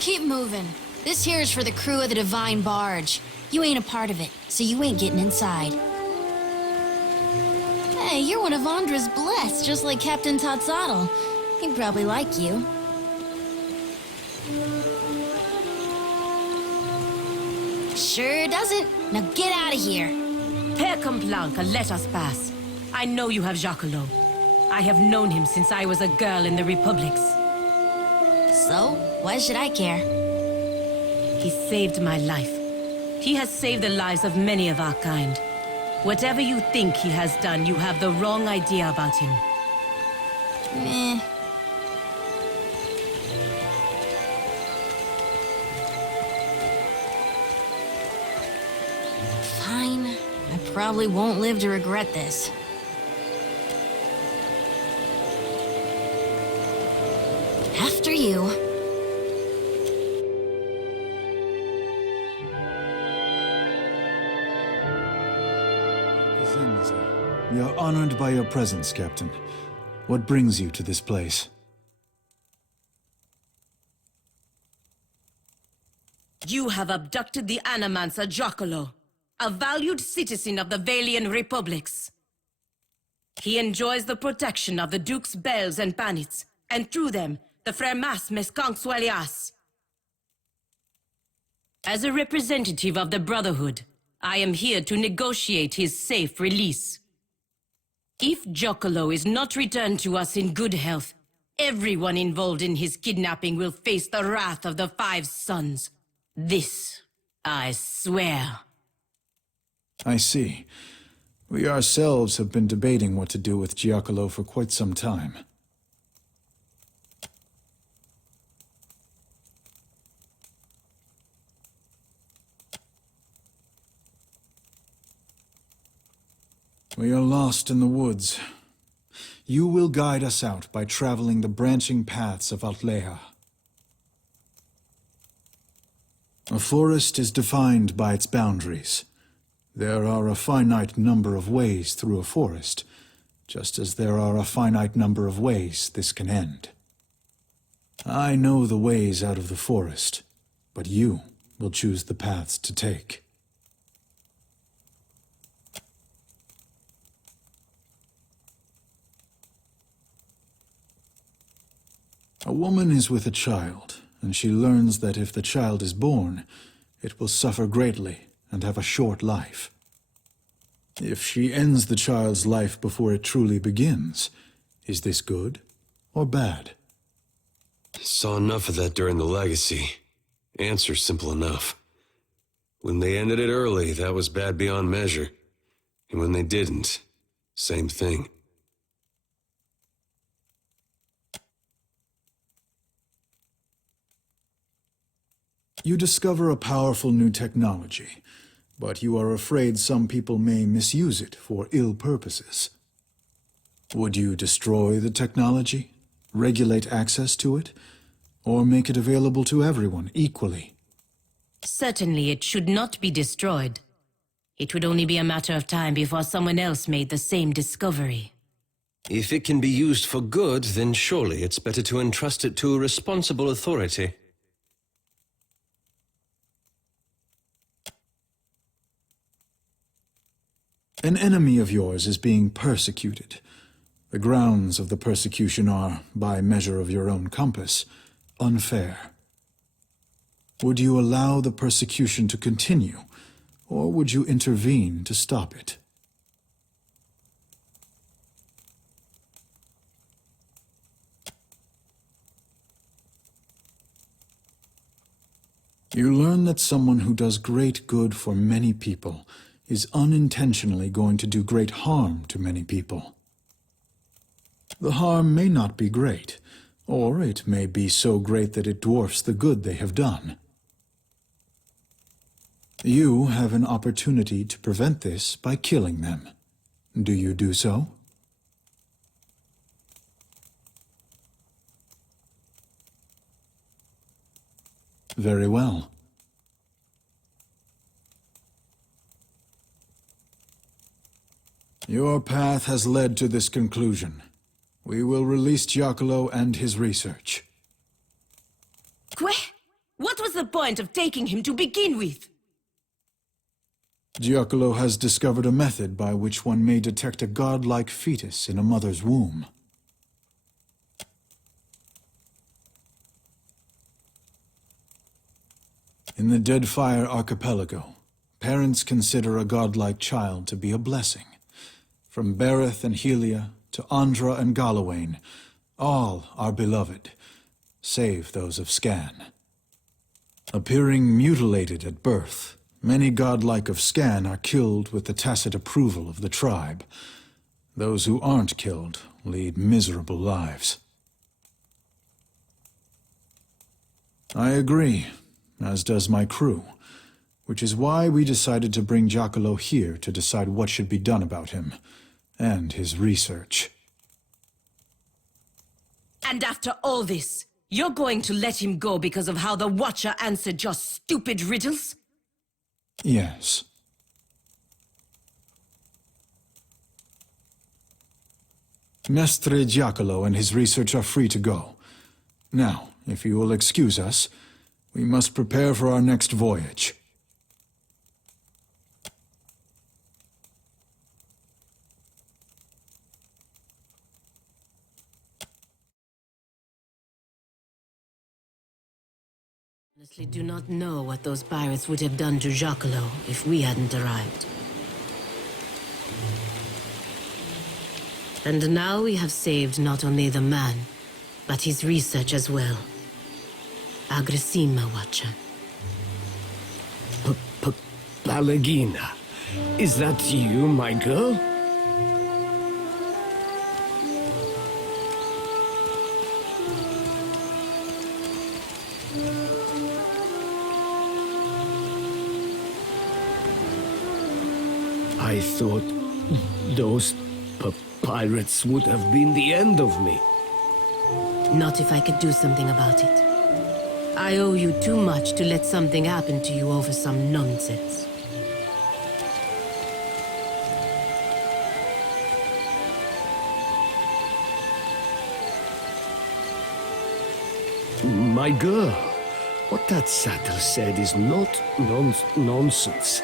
Keep moving. This here is for the crew of the Divine Barge. You ain't a part of it, so you ain't getting inside. Hey, you're one of Andra's blessed, just like Captain Tatzatl. He'd probably like you. Sure doesn't. Now get out of here. Père Complanca, let us pass. I know you have Giacolo. I have known him since I was a girl in the Republics. So, why should I care? He saved my life. He has saved the lives of many of our kind. Whatever you think he has done, you have the wrong idea about him. Meh. Fine. I probably won't live to regret this. After you. We are honored by your presence, Captain. What brings you to this place? You have abducted the Animancer Giacolo, a valued citizen of the Valian Republics. He enjoys the protection of the Duke's bells and panits, and through them, the Fremas Meskankswalias. As a representative of the Brotherhood, I am here to negotiate his safe release. If Giacolo is not returned to us in good health, everyone involved in his kidnapping will face the wrath of the Five Sons. This, I swear. I see. We ourselves have been debating what to do with Giacolo for quite some time. We are lost in the woods. You will guide us out by traveling the branching paths of Alliria. A forest is defined by its boundaries. There are a finite number of ways through a forest, just as there are a finite number of ways this can end. I know the ways out of the forest, but you will choose the paths to take. A woman is with a child, and she learns that if the child is born, it will suffer greatly and have a short life. If she ends the child's life before it truly begins, is this good or bad? Saw enough of that during the Legacy. Answer simple enough. When they ended it early, that was bad beyond measure. And when they didn't, same thing. You discover a powerful new technology, but you are afraid some people may misuse it for ill purposes. Would you destroy the technology, regulate access to it, or make it available to everyone equally? Certainly it should not be destroyed. It would only be a matter of time before someone else made the same discovery. If it can be used for good, then surely it's better to entrust it to a responsible authority. An enemy of yours is being persecuted. The grounds of the persecution are, by measure of your own compass, unfair. Would you allow the persecution to continue, or would you intervene to stop it? You learn that someone who does great good for many people is unintentionally going to do great harm to many people. The harm may not be great, or it may be so great that it dwarfs the good they have done. You have an opportunity to prevent this by killing them. Do you do so? Very well. Your path has led to this conclusion. We will release Giacolo and his research. Que? What was the point of taking him to begin with? Giacolo has discovered a method by which one may detect a godlike fetus in a mother's womb. In the Deadfire Archipelago, parents consider a godlike child to be a blessing. From Bereth and Helia to Andra and Galawain, all are beloved, save those of Scan. Appearing mutilated at birth, many godlike of Scan are killed with the tacit approval of the tribe. Those who aren't killed lead miserable lives. I agree, as does my crew, which is why we decided to bring Giacolo here to decide what should be done about him, and his research. And after all this, you're going to let him go because of how the Watcher answered your stupid riddles? Yes. Mestre Giacolo and his research are free to go. Now, if you will excuse us, we must prepare for our next voyage. Honestly, do not know what those pirates would have done to Giacolo if we hadn't arrived. And now we have saved not only the man, but his research as well. Aggressima, Watcher. Pallegina, is that you, my girl? I thought those pirates would have been the end of me. Not if I could do something about it. I owe you too much to let something happen to you over some nonsense. My girl, what Tatzatl said is not nonsense.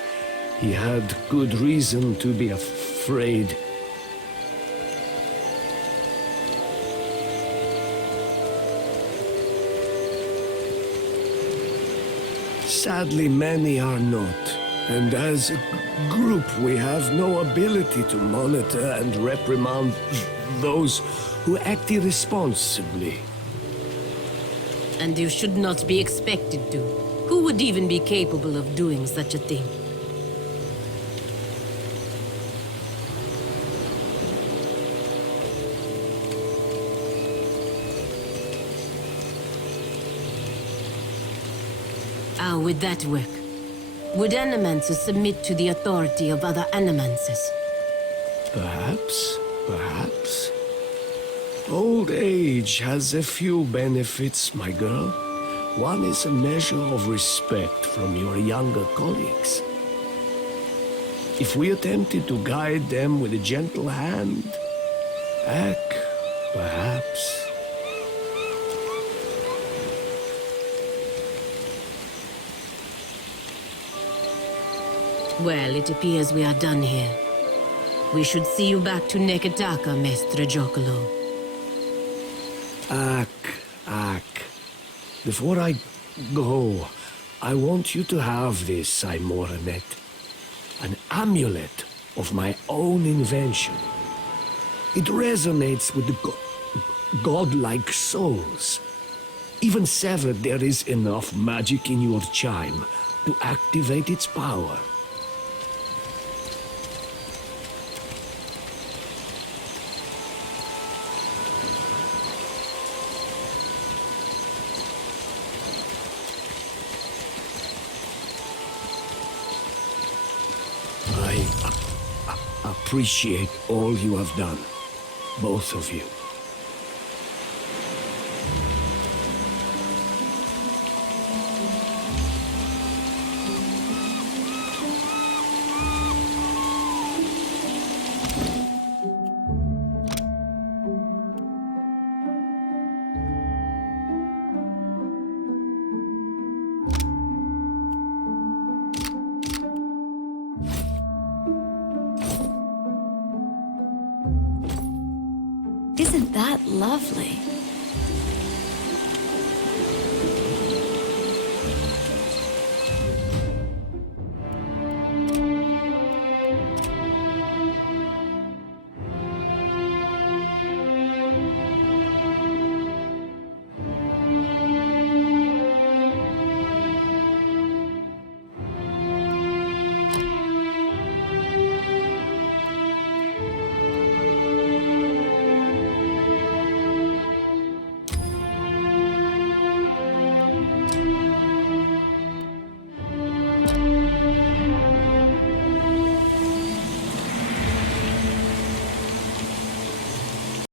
He had good reason to be afraid. Sadly, many are not. And as a group, we have no ability to monitor and reprimand those who act irresponsibly. And you should not be expected to. Who would even be capable of doing such a thing? How would that work? Would animancers submit to the authority of other animancers? Perhaps, perhaps. Old age has a few benefits, my girl. One is a measure of respect from your younger colleagues. If we attempted to guide them with a gentle hand, perhaps. Well, it appears we are done here. We should see you back to Neketaka, Mestre Giacolo. Before I go, I want you to have this, Aimoranet. An amulet of my own invention. It resonates with the godlike souls. Even severed, there is enough magic in your chime to activate its power. I appreciate all you have done, both of you. that lovely.